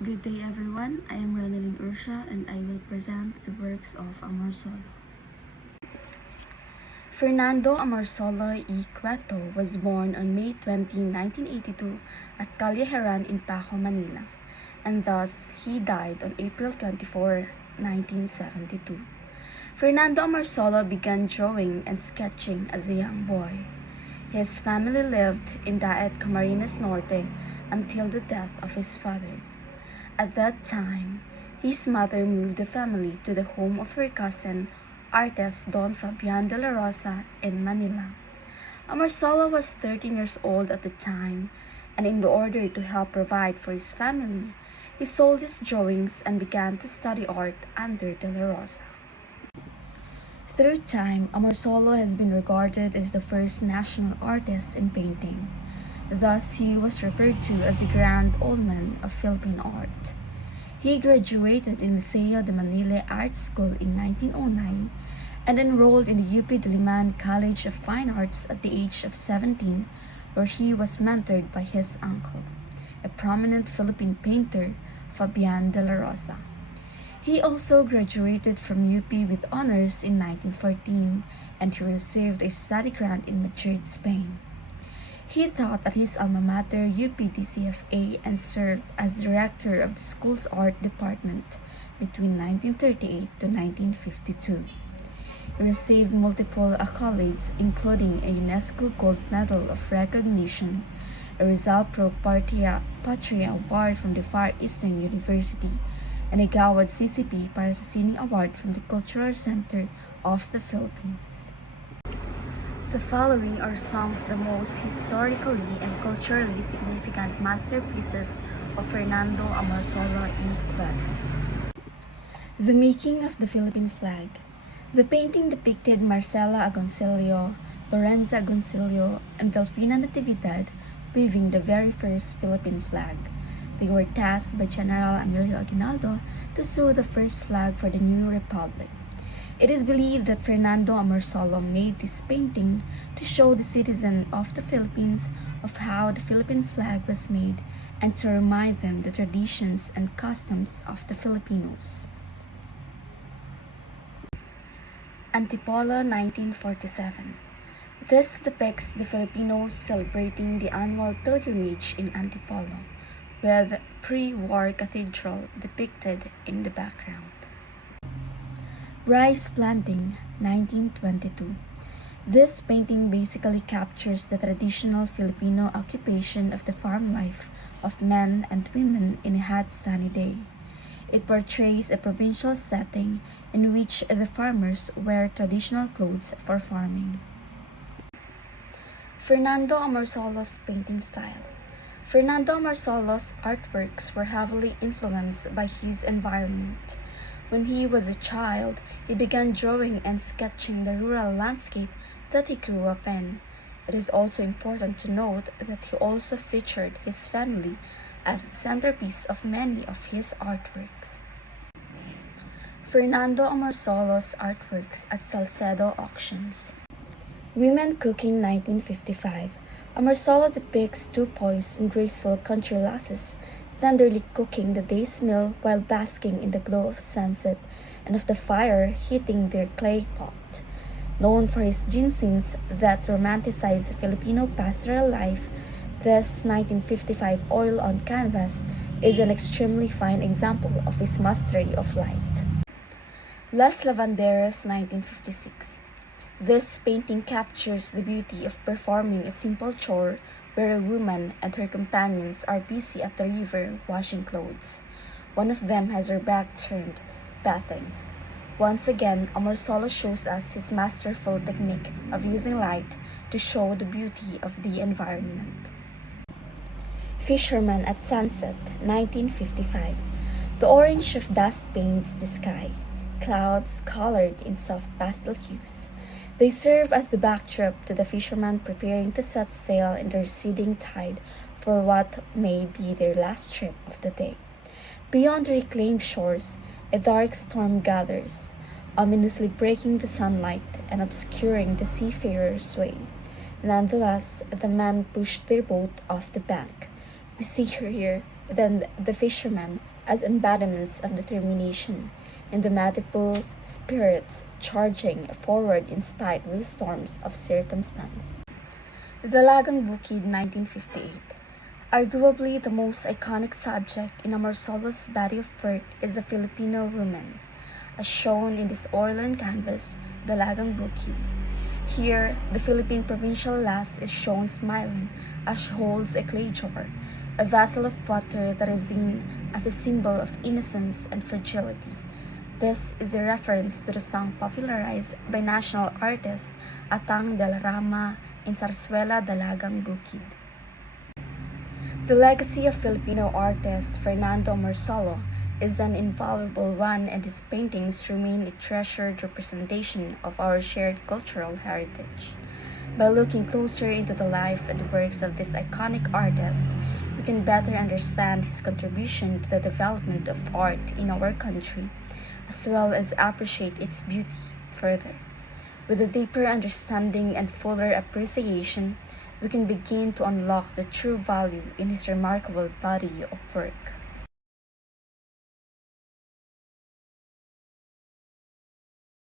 Good day everyone, I am Ronaldin Ursha and I will present the works of AMORSOLO. Fernando Amorsolo y Cueto was born on May 20, 1982 at Callejeran in Paco, Manila, and thus he died on April 24, 1972. Fernando Amorsolo began drawing and sketching as a young boy. His family lived in Daet, Camarines Norte until the death of his father. At that time, his mother moved the family to the home of her cousin, artist Don Fabian de la Rosa in Manila. Amorsolo was 13 years old at the time, and in order to help provide for his family, he sold his drawings and began to study art under de la Rosa. Through time, Amorsolo has been regarded as the first national artist in painting. Thus, he was referred to as the Grand Old Man of Philippine art. He graduated in Liceo de Manila Art School in 1909 and enrolled in the UP Diliman College of Fine Arts at the age of 17, where he was mentored by his uncle, a prominent Philippine painter, Fabian de la Rosa. He also graduated from UP with honors in 1914, and he received a study grant in Madrid, Spain. He taught at his alma mater UPDCFA and served as director of the school's art department between 1938 to 1952. He received multiple accolades including a UNESCO Gold Medal of Recognition, a Rizal Pro Patria Award from the Far Eastern University, and a Gawad CCP para sa Sining Award from the Cultural Center of the Philippines. The following are some of the most historically and culturally significant masterpieces of Fernando Amorsolo y Cueto. The Making of the Philippine Flag. The painting depicted Marcela Agoncillo, Lorenza Agoncillo, and Delfina Natividad waving the very first Philippine flag. They were tasked by General Emilio Aguinaldo to sew the first flag for the new republic. It is believed that Fernando Amorsolo made this painting to show the citizens of the Philippines of how the Philippine flag was made and to remind them the traditions and customs of the Filipinos. Antipolo 1947. This depicts the Filipinos celebrating the annual pilgrimage in Antipolo, with pre-war cathedral depicted in the background. Rice Planting, 1922. This painting basically captures the traditional Filipino occupation of the farm life of men and women in a hot sunny day. It portrays a provincial setting in which the farmers wear traditional clothes for farming. Fernando Amorsolo's painting style. Fernando Amorsolo's artworks were heavily influenced by his environment. When he was a child, he began drawing and sketching the rural landscape that he grew up in. It is also important to note that he also featured his family as the centerpiece of many of his artworks. Fernando Amorsolo's artworks at Salcedo auctions. Women Cooking 1955. Amorsolo depicts two boys in graceful country lasses tenderly cooking the day's meal while basking in the glow of sunset and of the fire heating their clay pot. Known for his gin scenes that romanticize Filipino pastoral life, this 1955 oil on canvas is an extremely fine example of his mastery of light. Las Lavanderas 1956. This painting captures the beauty of performing a simple chore where a woman and her companions are busy at the river washing clothes. One of them has her back turned, bathing. Once again, Amorsolo shows us his masterful technique of using light to show the beauty of the environment. Fisherman at Sunset, 1955. The orange of dusk paints the sky, clouds colored in soft pastel hues. They serve as the backdrop to the fishermen preparing to set sail in the receding tide for what may be their last trip of the day. Beyond the reclaimed shores, a dark storm gathers, ominously breaking the sunlight and obscuring the seafarers' way. Nonetheless, the men push their boat off the bank. We see her here then the fishermen as embodiments of determination, indomitable spirits charging forward in spite of the storms of circumstance. Dalagang Bukid, 1958. Arguably the most iconic subject in Amorsolo's body of work is the Filipino woman, as shown in this oil on canvas, Dalagang Bukid. Here, the Philippine provincial lass is shown smiling as she holds a clay jar, a vessel of water that is seen as a symbol of innocence and fragility. This is a reference to the song popularized by national artist Atang del Rama in Zarzuela Dalagang Bukid. The legacy of Filipino artist Fernando Amorsolo is an invaluable one, and his paintings remain a treasured representation of our shared cultural heritage. By looking closer into the life and works of this iconic artist, we can better understand his contribution to the development of art in our country, as well as appreciate its beauty further. With a deeper understanding and fuller appreciation, we can begin to unlock the true value in his remarkable body of work.